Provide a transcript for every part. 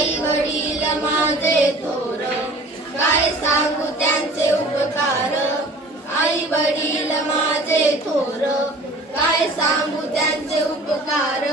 आई वडील माझे थोर. काय सांगू त्यांचे उपकार? आई वडील माझे थोर. काय सांगू त्यांचे उपकार?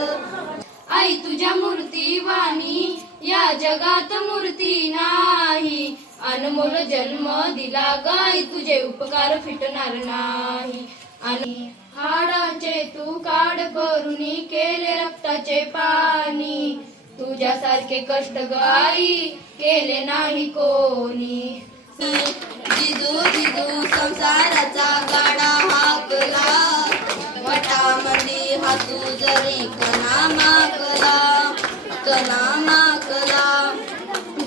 आई तुझ्या मूर्ती वाणी या जगात मूर्ती नाही. अनमोल जन्म दिला गाय तुझे उपकार फिटणार नाही. आणि हाडांचे तू काढ करून केले रक्ताचे पाणी. तुझ्यासारखे कष्ट गाई केले नाही कोणी. जिजू जिजू संसाराचा गाडा हाकला. वटामध्ये हातू जरी कना माकला कना माकला.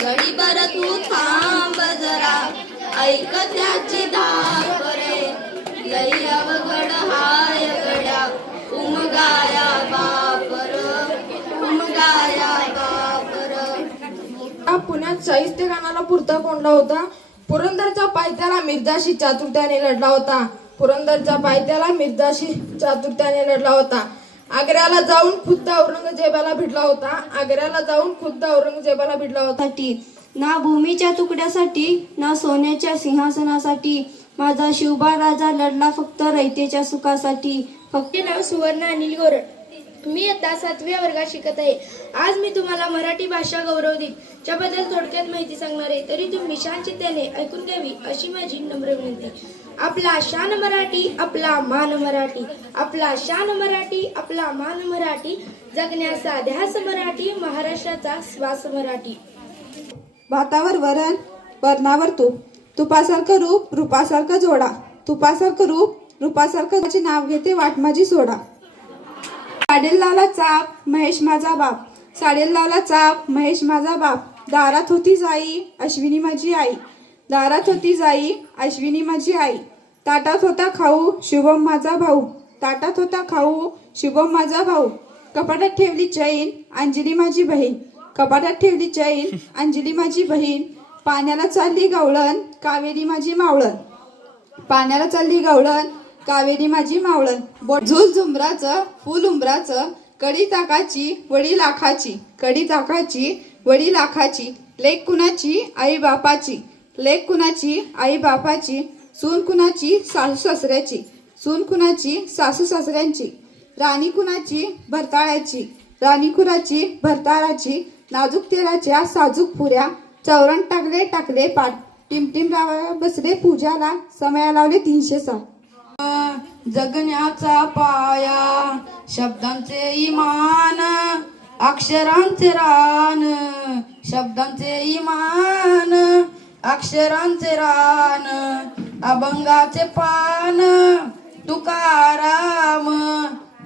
गडीभर तू थांब जरा ऐक त्याची धाक रे. लई हा पुण्यात साहित्य गानाला पुरता कोंडला होता. पुरंदरच्या पायथ्याला मिर्जाशी चातुर्याने लढला होता. पुरंदरच्या पायथ्याला मिर्जाशी चातुर्याने लढला होता. आग्र्याला जाऊन खुद्द औरंगजेबाला भिडला होता. आग्र्याला जाऊन खुद्द औरंगजेबाला भिडला होता. साठी ना भूमीच्या तुकड्यासाठी ना सोन्याच्या सिंहासनासाठी माझा शिवबा राजा लढला फक्त रयतेच्या सुखासाठी. फक्त नाव सुवर्ण अनिल गोरड मी आता सातव्या वर्गात शिकत आहे. आज मी तुम्हाला मराठी भाषा गौरव दिन च्याबद्दल थोडक्यात माहिती सांगणार आहे तरी तुम्ही शांततेने ऐकून घ्यावी अशी माझी नम्र विनंती. आपला शान मराठी आपला मान मराठी. आपला शान मराठी आपला मान मराठी. जगण्याचा ध्यास मराठी महाराष्ट्राचा श्वास मराठी. भातावर वरण वरणावर तूप. तुपासारखं रूप रूपासारखं जोडा. तुपासारखं रूप रूपासारखं त्याचे नाव घेते वाट माझी सोडा. साडेल लावला चाप महेश माझा बाप. साडेल लावला चाप महेश माझा बाप. दारात होती जाई अश्विनी माझी आई. दारात होती जाई अश्विनी माझी आई. ताटात होता खाऊ शुभम माझा भाऊ. ताटात होता खाऊ शुभम माझा भाऊ. कपाटात ठेवली चैन अंजली माझी बहीण. कपाटात ठेवली चैन अंजली माझी बहीण. पाण्याला चालली गवळण कावेरी माझी मावळण. पाण्याला चालली गवळण कावेरी माझी मावळण. बोट झुल झुंबराचं फुल उंबराचं कडी ताकाची वडी लाखाची. कडी ताकाची वडी लाखाची. लेक कुणाची? आई बापाची. लेक कुणाची? आई बापाची. सून कुणाची? सासू सासऱ्याची. सून कुणाची? सासू सासऱ्यांची. राणी कुणाची? भरताळ्याची. राणी कुणाची? भरताळाची. नाजूक तेलाच्या साजूक पुऱ्या. चौरण टाकले टाकले पाठ टिमटिम रावा बसले पूजाला. समया लावले तीनशे सात जगण्याचा पाया शब्दांचे इमान अक्षरांचे रान शब्दांचे इमान अक्षरांचे रान अभंगाचे पान तुकाराम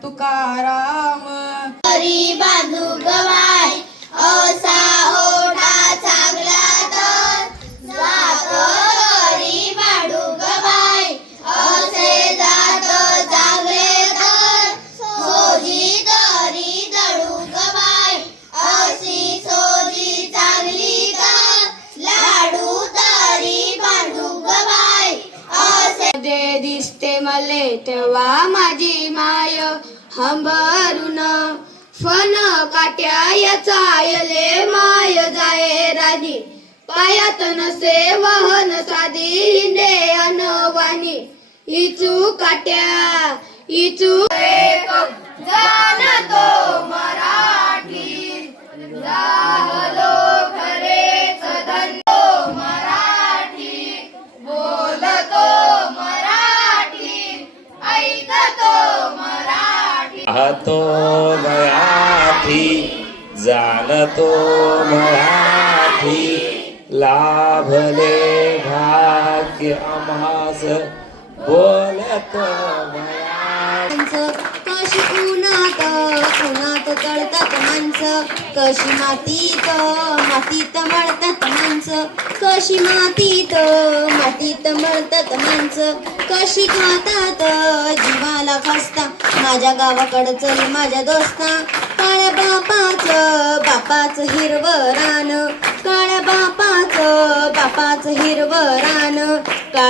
तुकाराम. मले तेव्हा माझी माय हंबरून फन काट्या चायले माय जाय राधी पायात नसे वाहन साधी हिंडे अनवानी इचू काट्या इचू एक जाणतो मराठी जाहलो खरेच धंदो मराठी बोलतो मराठी ऐकतो जातो पाहतो मराठी जाणतो मराठी. लाभले भाग्य आम्हास बोलतो मराठी. माणसं कशी उन्हात तळतात माणसं. कशी मातीत मातीत मळतात माणसं. कशी मातीत मातीत मळतात माणसं. कशी खातात जीवाला खसता. माझ्या गावाकडं चल माझ्या दोस्ता. काळ्या बापाचं बापाचं हिरवं रान. काळ्या बापाचं बापाचं हिरवं रान.